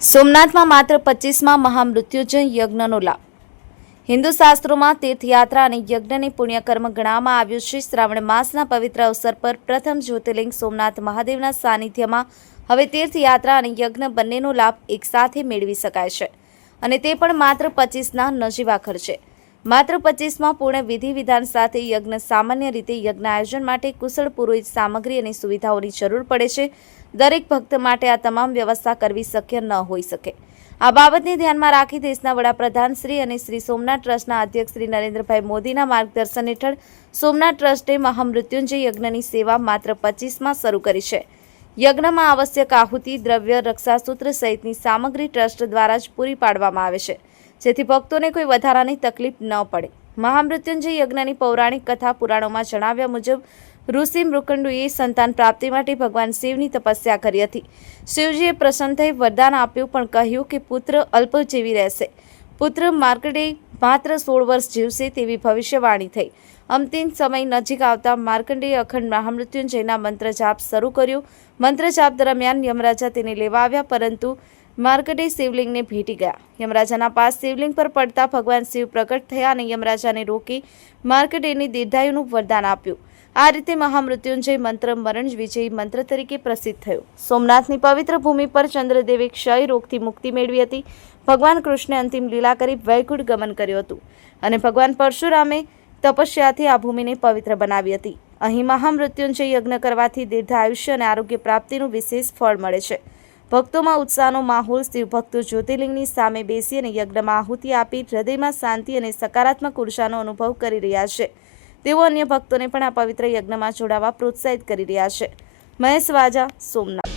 સોમનાથમાં માત્ર પચીસમાં મહામૃત્યુંજય યજ્ઞનો લાભ. હિન્દુ શાસ્ત્રોમાં તીર્થયાત્રા અને યજ્ઞને પુણ્યકર્મ ગણવામાં આવ્યું છે. શ્રાવણ માસના પવિત્ર અવસર પર પ્રથમ જ્યોતિર્લિંગ સોમનાથ મહાદેવના સાનિધ્યમાં હવે તીર્થયાત્રા અને યજ્ઞ બંનેનો લાભ એકસાથે મેળવી શકાય છે. અને તે પણ માત્ર પચીસના નજીવા ખર્ચે. માત્ર પચીસમાં પૂર્ણ વિધિ વિધાન સાથે યજ્ઞ સામાન્ય રીતે યજ્ઞ આયોજન માટે કુશળ પુરોહિત સામગ્રી અને સુવિધાઓની જરૂર પડે છે. દરેક ભક્ત માટે આ તમામ વ્યવસ્થા કરવી શક્ય ન હોઈ શકે. આ બાબતને ધ્યાનમાં રાખી દેશના વડાપ્રધાન શ્રી અને શ્રી સોમનાથ ટ્રસ્ટના અધ્યક્ષ શ્રી નરેન્દ્રભાઈ મોદીના માર્ગદર્શન હેઠળ સોમનાથ ટ્રસ્ટે મહામૃત્યુંજય યજ્ઞની સેવા માત્ર પચીસમાં શરૂ કરી છે. યજ્ઞમાં આવશ્યક આહુતિ, દ્રવ્ય, રક્ષાસૂત્ર સહિતની સામગ્રી ટ્રસ્ટ દ્વારા જ પૂરી પાડવામાં આવે છે. જેથી ભક્તોને કોઈ વધારાની તકલીફ ન પડે. મહામૃત્યુંજય યજ્ઞની પૌરાણિક કથા પુરાણોમાં જણાવ્યા મુજબ, ઋષિ મૃકંડુએ સંતાન પ્રાપ્તિ માટે ભગવાન શિવની તપસ્યા કરી હતી. શિવજીએ પ્રસન્ન થઈ વરદાન આપ્યું, પણ કહ્યું કે પુત્ર અલ્પ જીવી રહેશે. પુત્ર માર્કડે માત્ર સોળ વર્ષ જીવશે તેવી ભવિષ્યવાણી થઈ. અંતિમ સમય નજીક આવતા માર્કંડેય અખંડ મહામૃત્યુંજયના મંત્ર જાપ શરૂ કર્યો. મંત્ર જાપ દરમિયાન યમરાજા તેને લેવા આવ્યા, પરંતુ માર્કડે શિવલિંગને ભેટી ગયા. યમરાજાના પાસ શિવલિંગ પર પડતા ભગવાન શિવ પ્રગટ થયા અને યમરાજાને રોકી માર્કડેની દીર્ઘાયુનું વરદાન આપ્યું. આ રીતે મહામૃત્યુંજય મંત્ર મરણ વિજયી મંત્ર તરીકે પ્રસિદ્ધ થયો. સોમનાથની પવિત્ર ભૂમિ પર ચંદ્રદેવે ક્ષય રોગથી મુક્તિ મેળવી હતી. ભગવાન કૃષ્ણે અંતિમ લીલા કરી વૈકુંઠ ગમન કર્યું હતું અને ભગવાન પરશુરામે તપસ્યાથી આ ભૂમિને પવિત્ર બનાવી હતી. અહીં મહામૃત્યુંજય યજ્ઞ કરવાથી દીર્ઘ આયુષ્ય અને આરોગ્ય પ્રાપ્તિનું વિશેષ ફળ મળે છે. ભક્તોમાં ઉત્સાહનો માહોલ શિવભક્તો જ્યોતિર્લિંગની સામે બેસી અને યજ્ઞમાં આહુતિ આપી હૃદયમાં શાંતિ અને સકારાત્મક ઉર્જાનો અનુભવ કરી રહ્યા છે. તેઓ અન્ય ભક્તોને પણ આ પવિત્ર યજ્ઞમાં જોડાવા પ્રોત્સાહિત કરી રહ્યા છે. મહેશ વાજા, સોમનાથ.